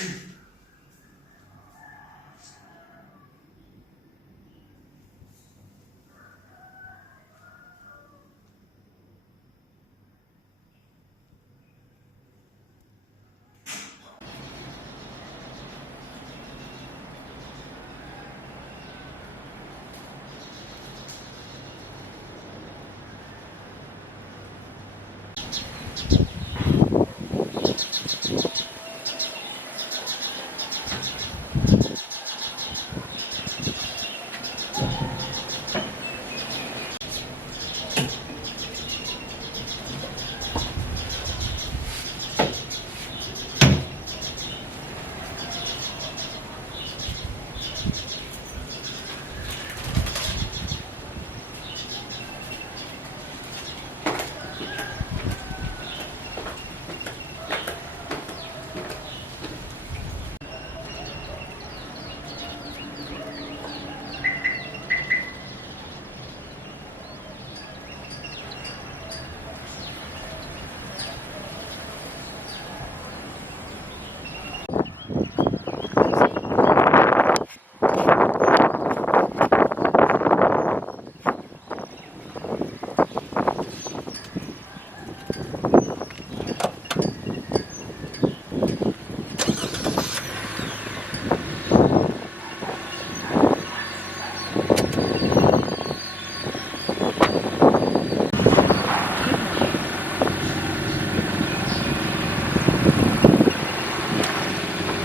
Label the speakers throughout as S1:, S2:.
S1: you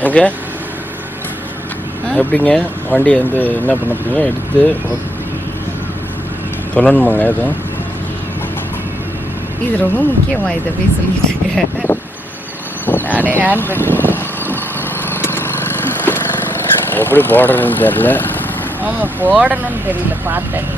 S1: எங்க எப்படிங்க? வண்டி வந்து என்ன பண்ண போறீங்க? எடுத்து சொல்லணுமாங்க எதுவும்
S2: இது ரொம்ப முக்கியமா இதை போய் சொல்லிட்டு. இருக்கேன் நானே ஹேண்ட் பேக்
S1: எப்படி போடுறதுன்னு தெரில
S2: ஆமாம் போடணும்னு தெரியல பார்த்தேன்.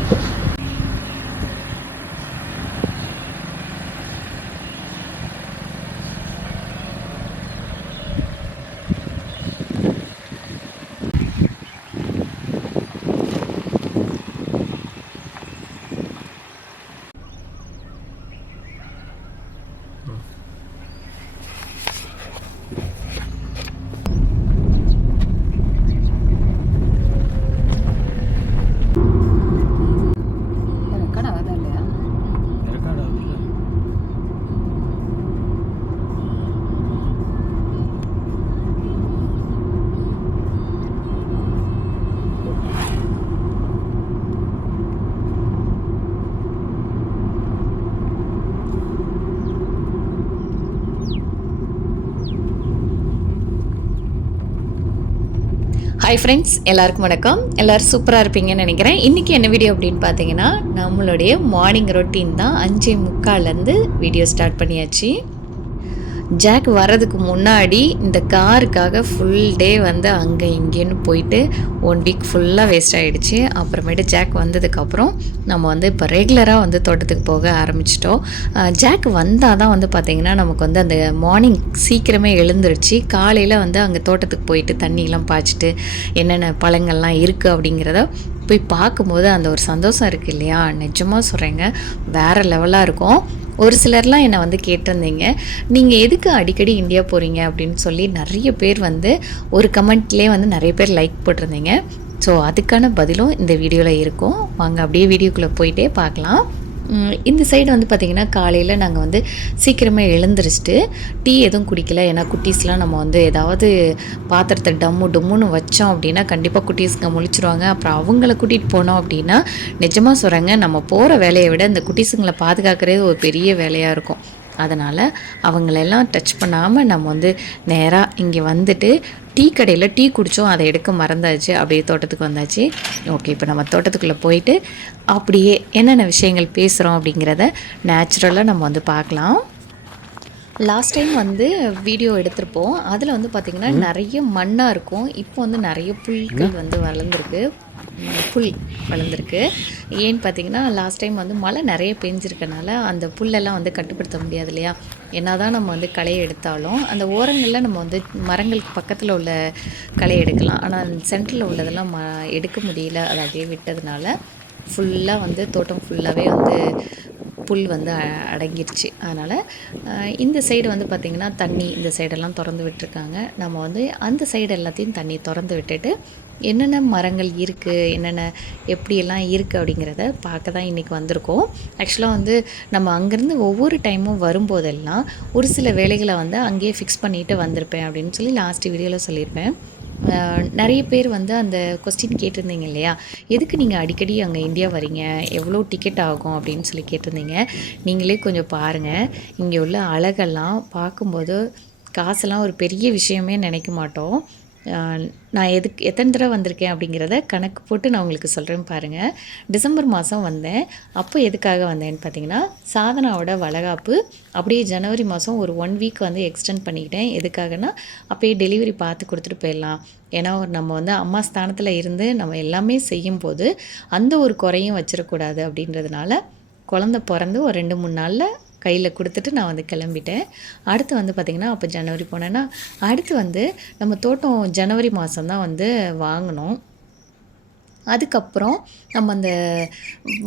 S2: ஹாய் ஃப்ரெண்ட்ஸ் எல்லாருக்கும் வணக்கம். எல்லோரும் சூப்பராக இருப்பீங்கன்னு நினைக்கிறேன். இன்றைக்கி என்ன வீடியோ அப்படின்னு பார்த்தீங்கன்னா நம்மளுடைய மார்னிங் ரொட்டீன் தான் அஞ்சே முக்கால்லேருந்து வீடியோ ஸ்டார்ட் பண்ணியாச்சு. ஜாக் வர்றதுக்கு முன்னாடி இந்த காருக்காக ஃபுல் டே வந்து அங்கே இங்கேன்னு போயிட்டு ஒன் வீக் ஃபுல்லாக வேஸ்ட் ஆகிடுச்சு அப்புறமேட்டு ஜாக் வந்ததுக்கப்புறம் நம்ம வந்து இப்போ ரெகுலராக வந்து தோட்டத்துக்கு போக ஆரம்பிச்சிட்டோம். ஜாக் வந்தால் தான் வந்து பார்த்திங்கன்னா நமக்கு வந்து அந்த மார்னிங் சீக்கிரமே எழுந்துருச்சு. காலையில் வந்து அங்கே தோட்டத்துக்கு போயிட்டு தண்ணியெலாம் பாய்ச்சிட்டு என்னென்ன பழங்கள்லாம் இருக்குது அப்படிங்கிறத போய் பார்க்கும்போது அந்த ஒரு சந்தோஷம் இருக்குது இல்லையா? நிஜமாக சொல்கிறேங்க வேறு லெவலாக இருக்கும். ஒரு சிலர்லாம் என்னை வந்து கேட்டிருந்தீங்க. நீங்கள் எதுக்கு அடிக்கடி இந்தியா போகிறீங்க அப்படின்னு சொல்லி நிறைய பேர் வந்து ஒரு கமெண்ட்லேயே வந்து நிறைய பேர் லைக் போட்டிருந்தீங்க. ஸோ அதுக்கான பதிலும் இந்த வீடியோவில் இருக்கும். வாங்க அப்படியே வீடியோக்குள்ளே போயிட்டே பார்க்கலாம். இந்த சைடு வந்து பார்த்திங்கன்னா காலையில் நாங்கள் வந்து சீக்கிரமே எழுந்திரிச்சிட்டு டீ எதுவும் குடிக்கல. ஏன்னா குட்டீஸ்லாம் நம்ம வந்து ஏதாவது பாத்திரத்தை டம்மு டம்முன்னு வச்சோம் அப்படின்னா கண்டிப்பாக குட்டீஸுங்க முழிச்சிருவாங்க. அப்புறம் அவங்கள கூட்டிகிட்டு போனோம் அப்படின்னா நிஜமாக சொல்கிறாங்க நம்ம போகிற வேலையை விட இந்த குட்டீஸுங்களை பாதுகாக்கிறது ஒரு பெரிய வேலையாக இருக்கும். அதனால் அவங்களெல்லாம் டச் பண்ணாமல் நம்ம வந்து நேராக இங்கே வந்துட்டு டீ கடையில் டீ குடித்தோம் அதை எடுக்க மறந்தாச்சு அப்படியே தோட்டத்துக்கு வந்தாச்சு. ஓகே இப்போ நம்ம தோட்டத்துக்குள்ளே போயிட்டு அப்படியே என்னென்ன விஷயங்கள் பேசுகிறோம் அப்படிங்கிறத நேச்சுரலாக நம்ம வந்து பார்க்கலாம். லாஸ்ட் டைம் வந்து வீடியோ எடுத்திருப்போம். அதில் வந்து பார்த்திங்கன்னா நிறைய மண்ணாக இருக்கும். இப்போ வந்து நிறைய புல்கள் வந்து வளர்ந்துருக்கு. புல் வளர்ந்துருக்கு. ஏன்னு பார்த்தீங்கன்னா லாஸ்ட் டைம் வந்து மழை நிறைய பெஞ்சிருக்கனால அந்த புல்லெல்லாம் வந்து கட்டுப்படுத்த முடியாது இல்லையா என்ன தான் நம்ம வந்து களை எடுத்தாலும் அந்த ஓரங்களில் நம்ம வந்து மரங்களுக்கு பக்கத்தில் உள்ள களை எடுக்கலாம். ஆனால் சென்டரில் உள்ளதெல்லாம் ம எடுக்க முடியல. அதை அப்படியே விட்டதுனால ஃபுல்லாக வந்து தோட்டம் ஃபுல்லாகவே வந்து புல் வந்து அ- அடங்கிருச்சு. அதனால் இந்த சைடு வந்து பார்த்திங்கன்னா தண்ணி இந்த சைடெல்லாம் திறந்து விட்டுருக்காங்க. நம்ம வந்து அந்த சைடு எல்லாத்தையும் தண்ணி திறந்து விட்டுட்டு என்னென்ன மரங்கள் இருக்குது என்னென்ன எப்படியெல்லாம் இருக்குது அப்படிங்கிறத பார்க்க தான் இன்றைக்கி வந்திருக்கோம். ஆக்சுவலாக வந்து நம்ம அங்கேருந்து ஒவ்வொரு டைமும் வரும்போதெல்லாம் ஒரு சில வேலைகளை வந்து அங்கேயே ஃபிக்ஸ் பண்ணிட்டு வந்திருப்பேன் அப்படின்னு சொல்லி லாஸ்ட் வீடியோவில் சொல்லியிருப்பேன். நிறைய பேர் வந்து அந்த கொஸ்டின் கேட்டிருந்தீங்க இல்லையா? எதுக்கு நீங்கள் அடிக்கடி அங்கே இந்தியா வரீங்க எவ்வளோ டிக்கெட் ஆகும் அப்படின்னு சொல்லி கேட்டிருந்தீங்க. நீங்களே கொஞ்சம் பாருங்கள் இங்கே உள்ள அழகெல்லாம் பார்க்கும்போது காசெல்லாம் ஒரு பெரிய விஷயமே நினைக்க மாட்டோம். நான் எதுக்கு எத்தனை தடவை வந்திருக்கேன் அப்படிங்கிறத கணக்கு போட்டு நான் உங்களுக்கு சொல்கிறேன் பாருங்கள் டிசம்பர் மாதம் வந்தேன். அப்போ எதுக்காக வந்தேன்னு பார்த்தீங்கன்னா சாதனாவோட வளகாப்பு அப்படியே ஜனவரி மாதம் ஒரு ஒன் வீக் வந்து எக்ஸ்டெண்ட் பண்ணிக்கிட்டேன். எதுக்காகனா அப்போயே டெலிவரி பார்த்து கொடுத்துட்டு போயிடலாம். ஏன்னா ஒரு நம்ம வந்து அம்மா ஸ்தானத்தில் இருந்து நம்ம எல்லாமே செய்யும்போது அந்த ஒரு குறையும் வச்சிடக்கூடாது அப்படின்றதுனால குழந்த பிறந்து ஒரு ரெண்டு மூணு நாளில் கையில் கொடுத்துட்டு நான் வந்து கிளம்பிட்டேன். அடுத்து வந்து பார்த்திங்கன்னா அப்போ ஜனவரி போனேன்னா அடுத்து வந்து நம்ம தோட்டம் ஜனவரி மாதம் தான் வந்து வாங்கினோம் அதுக்கப்புறம் நம்ம அந்த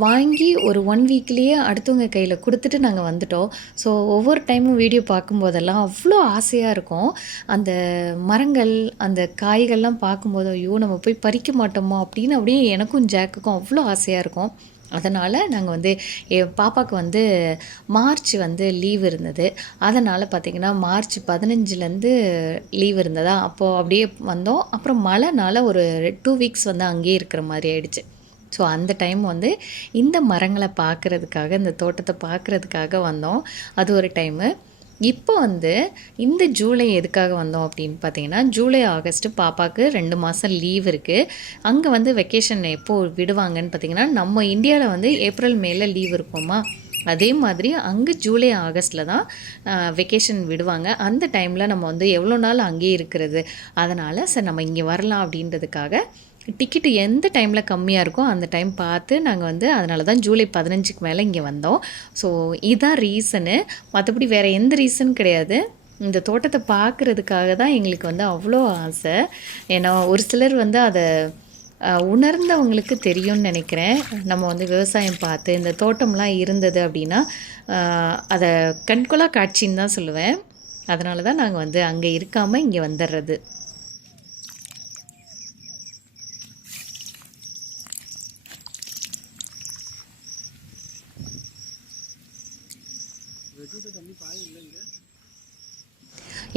S2: வாங்கி ஒரு ஒன் வீக்லேயே அடுத்தவங்க கையில் கொடுத்துட்டு நாங்கள் வந்துட்டோம். ஸோ ஒவ்வொரு டைமும் வீடியோ பார்க்கும்போதெல்லாம் அவ்வளோ ஆசையாக இருக்கும். அந்த மரங்கள் அந்த காய்கள்லாம் பார்க்கும்போது ஐயோ நம்ம போய் பறிக்க மாட்டோமோ? அப்படின்னு அப்படியே எனக்கும் ஜாக்குக்கும் அவ்வளோ ஆசையாக இருக்கும். அதனால் நாங்கள் வந்து என் பாப்பாவுக்கு வந்து மார்ச் வந்து லீவ் இருந்தது. அதனால் பார்த்திங்கன்னா மார்ச் பதினஞ்சுலேருந்து லீவ் இருந்ததா? அப்போது அப்படியே வந்தோம். அப்புறம் மழைனால ஒரு டூ வீக்ஸ் வந்து அங்கேயே இருக்கிற மாதிரி ஆயிடுச்சு. ஸோ அந்த டைம் வந்து இந்த மரங்களை பார்க்குறதுக்காக இந்த தோட்டத்தை பார்க்குறதுக்காக வந்தோம். அது ஒரு டைமு. இப்போ வந்து இந்த ஜூலை எதுக்காக வந்தோம் அப்படின்னு பார்த்தீங்கன்னா ஜூலை ஆகஸ்ட்டு பாப்பாவுக்கு ரெண்டு மாதம் லீவ் இருக்குது அங்கே வந்து வெக்கேஷன் எப்போ விடுவாங்கன்னு பார்த்தீங்கன்னா நம்ம இந்தியாவில் வந்து ஏப்ரல் மேல லீவ் இருப்போமா அதே மாதிரி அங்கே ஜூலை ஆகஸ்ட்டில் தான் வெக்கேஷன் விடுவாங்க. அந்த டைமில் நம்ம வந்து எவ்வளோ நாள் அங்கேயே இருக்கிறது? அதனால் சரி நம்ம இங்கே வரலாம் அப்படின்றதுக்காக டிக்கெட்டு எந்த டைமில் கம்மியாக இருக்கோ அந்த டைம் பார்த்து நாங்கள் வந்து அதனால தான் ஜூலை பதினஞ்சுக்கு மேலே இங்கே வந்தோம். ஸோ இதுதான் ரீசனு மற்றபடி வேறு எந்த ரீசன் கிடையாது. இந்த தோட்டத்தை பார்க்குறதுக்காக தான் எங்களுக்கு வந்து அவ்வளோ ஆசை. ஏன்னா ஒரு சிலர் வந்து அதை உணர்ந்தவங்களுக்கு தெரியும்னு நினைக்கிறேன். நம்ம வந்து விவசாயம் பார்த்து இந்த தோட்டம்லாம் இருந்தது அப்படின்னா அதை கண்கொள்ளா காட்சின்னு தான் சொல்லுவேன். அதனால தான் நாங்கள் வந்து அங்கே இருக்காமல் இங்கே வந்துடுறது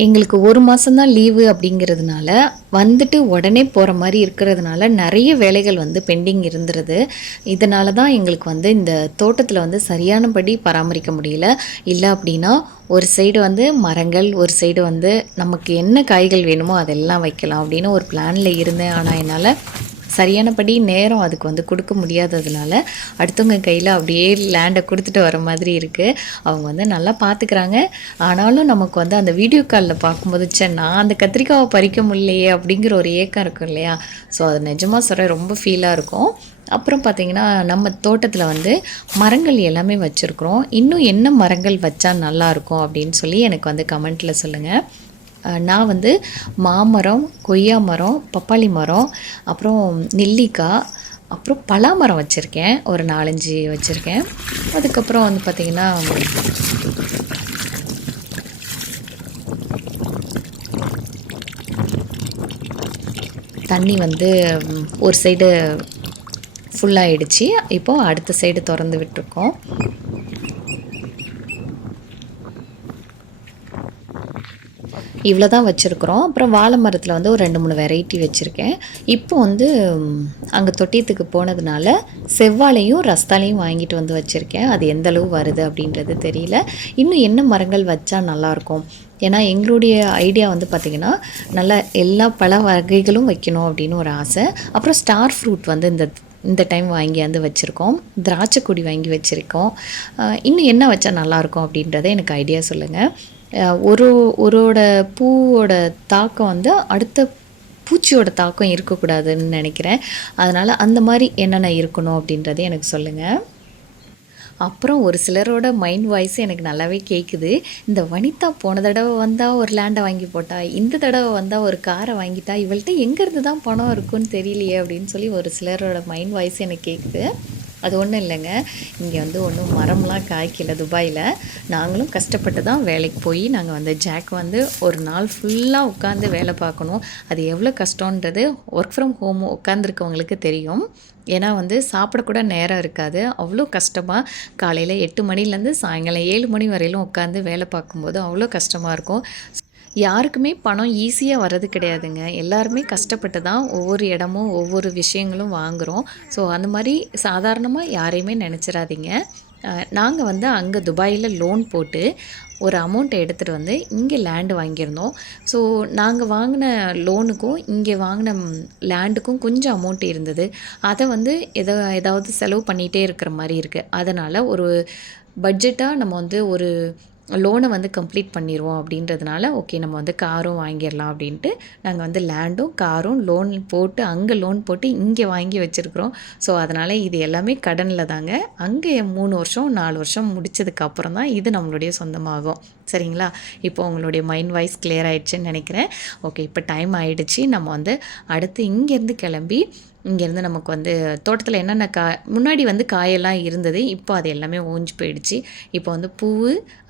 S2: எங்களுக்கு ஒரு மாதம்தான் லீவு அப்படிங்கிறதுனால வந்துட்டு உடனே போகிற மாதிரி இருக்கிறதுனால நிறைய வேலைகள் வந்து பெண்டிங் இருந்துருது. இதனால தான் எங்களுக்கு வந்து இந்த தோட்டத்தில் வந்து சரியானபடி பராமரிக்க முடியல. இல்லை அப்படின்னா ஒரு சைடு வந்து மரங்கள் ஒரு சைடு வந்து நமக்கு என்ன காய்கள் வேணுமோ அதெல்லாம் வைக்கலாம் அப்படின்னு ஒரு பிளானில் இருந்தேன். ஆனால் என்னால் சரியானபடி நேரம் அதுக்கு வந்து கொடுக்க முடியாததுனால அடுத்தவங்க கையில் அப்படியே லேண்டை கொடுத்துட்டு வர மாதிரி இருக்குது அவங்க வந்து நல்லா பார்த்துக்கிறாங்க ஆனாலும் நமக்கு வந்து அந்த வீடியோ காலில் பார்க்கும்போது சே நான் அந்த கத்திரிக்காவை பறிக்க முடியலையே அப்படிங்கிற ஒரு ஏக்கம் இருக்கும் இல்லையா? ஸோ அது நிஜமாக சொல்ல ரொம்ப ஃபீலாக இருக்கும். அப்புறம் பார்த்திங்கன்னா நம்ம தோட்டத்தில் வந்து மரங்கள் எல்லாமே வச்சுருக்குறோம். இன்னும் என்ன மரங்கள் வச்சா நல்லாயிருக்கும் அப்படின்னு சொல்லி எனக்கு வந்து கமெண்ட்டில் சொல்லுங்கள் நான் வந்து மாமரம் கொய்யா மரம் பப்பாளி மரம் அப்புறம் நெல்லிக்காய் அப்புறம் பலாமரம் வச்சுருக்கேன். ஒரு நாலஞ்சு வச்சுருக்கேன். அதுக்கப்புறம் வந்து பார்த்திங்கன்னா தண்ணி வந்து ஒரு சைடு ஃபுல்லாகிடுச்சு இப்போது அடுத்த சைடு திறந்து விட்டுருக்கோம். இவ்வளோ தான் வச்சுருக்குறோம். அப்புறம் வாழை மரத்தில் வந்து ஒரு ரெண்டு மூணு வெரைட்டி வச்சுருக்கேன். இப்போ வந்து அங்கே தொட்டியத்துக்கு போனதுனால செவ்வாழையும் ரஸ்தாலையும் வாங்கிட்டு வந்து வச்சுருக்கேன். அது எந்த அளவு வருது அப்படின்றது தெரியல. இன்னும் என்ன மரங்கள் வச்சா நல்லாயிருக்கும்? ஏன்னா எங்களுடைய ஐடியா வந்து பார்த்திங்கன்னா நல்லா எல்லா பழ வகைகளும் வைக்கணும் அப்படின்னு ஒரு ஆசை. அப்புறம் ஸ்டார் ஃப்ரூட் வந்து இந்த இந்த டைம் வாங்கி வந்து வச்சுருக்கோம். திராட்சை கொடி வாங்கி வச்சுருக்கோம். இன்னும் என்ன வச்சா நல்லாயிருக்கும் அப்படின்றத எனக்கு ஐடியா சொல்லுங்கள் ஒரு ஒரோட பூவோட தாக்கம் வந்து அடுத்த பூச்சியோட தாக்கம் இருக்கக்கூடாதுன்னு நினைக்கிறேன். அதனால் அந்த மாதிரி என்னென்ன இருக்கணும் அப்படின்றத எனக்கு சொல்லுங்கள் அப்புறம் ஒரு சிலரோட மைண்ட் வாய்ஸ் எனக்கு நல்லாவே கேட்குது இந்த வனிதா போன தடவை வந்தால் ஒரு லேண்டை வாங்கி போட்டா இந்த தடவை வந்தால் ஒரு காரை வாங்கிட்டா இவள்கிட்ட எங்கேருந்து தான் பணம் இருக்குன்னு தெரியலையே அப்படின்னு சொல்லி ஒரு சிலரோட மைண்ட் வாய்ஸ் எனக்கு கேட்குது அது ஒன்றும் இல்லைங்க. இங்கே வந்து ஒன்றும் மரம்லாம் காய்க்கல துபாயில். நாங்களும் கஷ்டப்பட்டு தான் வேலைக்கு போய் நாங்கள் வந்து ஜாக் வந்து ஒரு நாள் ஃபுல்லாக உட்காந்து வேலை பார்க்கணும். அது எவ்வளோ கஷ்டன்றது ஒர்க் ஃப்ரம் ஹோம் உட்காந்துருக்கவங்களுக்கு தெரியும். ஏன்னா வந்து சாப்பிடக்கூட நேரம் இருக்காது. அவ்வளோ கஷ்டமாக காலையில் எட்டு மணிலேருந்து சாயங்காலம் ஏழு மணி வரையிலும் உட்காந்து வேலை பார்க்கும்போது அவ்வளோ கஷ்டமாக இருக்கும். யாருக்குமே பணம் ஈஸியாக வர்றது கிடையாதுங்க. எல்லாருமே கஷ்டப்பட்டு தான் ஒவ்வொரு இடமும் ஒவ்வொரு விஷயங்களும் வாங்குகிறோம் ஸோ அந்த மாதிரி சாதாரணமாக யாரையுமே நினச்சிடாதீங்க நாங்கள் வந்து அங்கே துபாயில் லோன் போட்டு ஒரு அமௌண்ட்டை எடுத்துகிட்டு வந்து இங்கே லேண்டு வாங்கியிருந்தோம். ஸோ நாங்கள் வாங்கின லோனுக்கும் இங்கே வாங்கின லேண்டுக்கும் கொஞ்சம் அமௌண்ட் இருந்தது. அதை வந்து எதோ ஏதாவது செலவு பண்ணிகிட்டே இருக்கிற மாதிரி இருக்குது அதனால் ஒரு பட்ஜெட்டாக நம்ம வந்து ஒரு லோனை வந்து கம்ப்ளீட் பண்ணிடுவோம் அப்படின்றதுனால ஓகே நம்ம வந்து காரும் வாங்கிடலாம் அப்படின்ட்டு நாங்கள் வந்து லேண்டும் காரும் லோன் போட்டு அங்கே லோன் போட்டு இங்கே வாங்கி வச்சுருக்குறோம். ஸோ அதனால் இது எல்லாமே கடனில் தாங்க. அங்கே மூணு வருஷம் நாலு வருஷம் முடித்ததுக்கப்புறம் தான் இது நம்மளுடைய சொந்தமாகும். சரிங்களா? இப்போ உங்களுடைய மைண்ட் வாய்ஸ் கிளியர் ஆகிடுச்சுன்னு நினைக்கிறேன். ஓகே இப்போ டைம் ஆகிடுச்சு நம்ம வந்து அடுத்து இங்கேருந்து கிளம்பி இங்கேருந்து நமக்கு வந்து தோட்டத்தில் என்னென்ன கா முன்னாடி வந்து காயெல்லாம் இருந்தது இப்போ அது எல்லாமே ஓஞ்சு போயிடுச்சு. இப்போ வந்து பூ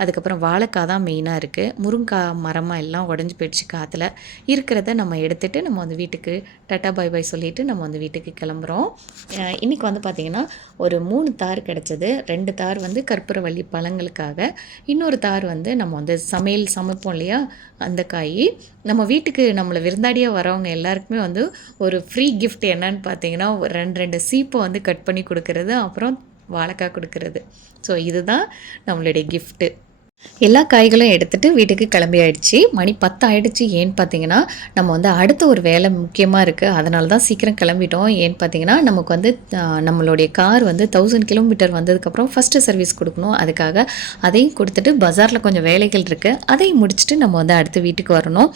S2: அதுக்கப்புறம் வாழைக்காய் தான் மெயினாக இருக்குது முருங்காய் மரமாக எல்லாம் உடஞ்சி போயிடுச்சு காற்றுல இருக்கிறத நம்ம எடுத்துகிட்டு நம்ம வந்து வீட்டுக்கு டாட்டா பாய் பாய் சொல்லிவிட்டு நம்ம வந்து வீட்டுக்கு கிளம்புறோம். இன்றைக்கி வந்து பார்த்திங்கன்னா ஒரு மூணு தார் கிடச்சது. ரெண்டு தார் வந்து கற்பூரவள்ளி பழங்களுக்காக. இன்னொரு தார் வந்து நம்ம வந்து சமையல் சமைப்போம் இல்லையா? அந்த காய். நம்ம வீட்டுக்கு நம்மளை விருந்தாடியாக வரவங்க எல்லாருக்குமே வந்து ஒரு ஃப்ரீ கிஃப்ட் என்னன்னு பார்த்தீங்கன்னா ஒரு ரெண்டு ரெண்டு சீப்பை வந்து கட் பண்ணி கொடுக்கறது அப்புறம் வாழைக்காய் கொடுக்கறது. ஸோ இதுதான் நம்மளுடைய கிஃப்ட்டு எல்லா காய்களும் எடுத்துகிட்டு வீட்டுக்கு கிளம்பி ஆயிடுச்சு மணி பத்து ஆயிடுச்சு ஏன்னு பார்த்தீங்கன்னா நம்ம வந்து அடுத்த ஒரு வேலை முக்கியமாக இருக்குது அதனால தான் சீக்கிரம் கிளம்பிட்டோம். ஏன்னு பார்த்தீங்கன்னா நமக்கு வந்து நம்மளுடைய கார் வந்து தௌசண்ட் கிலோமீட்டர் வந்ததுக்கப்புறம் ஃபஸ்ட்டு சர்வீஸ் கொடுக்கணும். அதுக்காக அதையும் கொடுத்துட்டு பஜாரில் கொஞ்சம் வேலைகள் இருக்குது அதையும் முடிச்சுட்டு நம்ம வந்து அடுத்து வீட்டுக்கு வரணும்.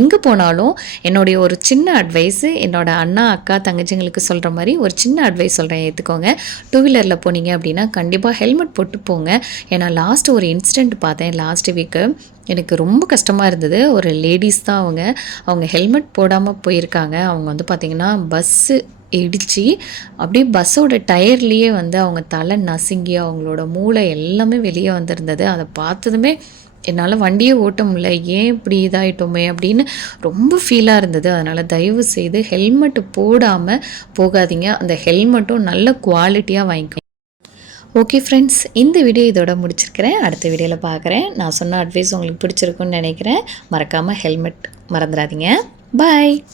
S2: எங்கே போனாலும் என்னுடைய ஒரு சின்ன அட்வைஸு என்னோட அண்ணா அக்கா தங்கச்சிங்களுக்கு சொல்கிற மாதிரி ஒரு சின்ன அட்வைஸ் சொல்கிறேன் ஏற்றுக்கோங்க டூ வீலரில் போனீங்க அப்படின்னா கண்டிப்பாக ஹெல்மெட் போட்டு போங்க. ஏன்னா லாஸ்ட் ஒரு இன்சிடெண்ட் பார்த்தேன் லாஸ்ட் வீக்கு எனக்கு ரொம்ப கஷ்டமாக இருந்தது. ஒரு லேடிஸ் தான் அவங்க. அவங்க ஹெல்மெட் போடாமல் போயிருக்காங்க. அவங்க வந்து பார்த்திங்கன்னா பஸ்ஸு இடித்து அப்படியே பஸ்ஸோட டயர்லேயே வந்து அவங்க தலை நசுங்கி அவங்களோட மூளை எல்லாமே வெளியே வந்திருந்தது. அதை பார்த்ததுமே என்னால் வண்டியை ஓட்ட முடியல. ஏன் இப்படி இதாயிட்டோமே அப்படின்னு ரொம்ப ஃபீலாக இருந்தது. அதனால் தயவு செய்து ஹெல்மெட் போடாமல் போகாதீங்க. அந்த ஹெல்மெட்டும் நல்ல குவாலிட்டியாக வாங்கிக்கோங்க. ஓகே ஃப்ரெண்ட்ஸ் இந்த வீடியோ இதோட முடிச்சிருக்கிறேன். அடுத்த வீடியோவில் பார்க்குறேன். நான் சொன்ன அட்வைஸ் உங்களுக்கு பிடிச்சிருக்குன்னு நினைக்கிறேன். மறக்காமல் ஹெல்மெட் மறந்துடாதீங்க. பாய்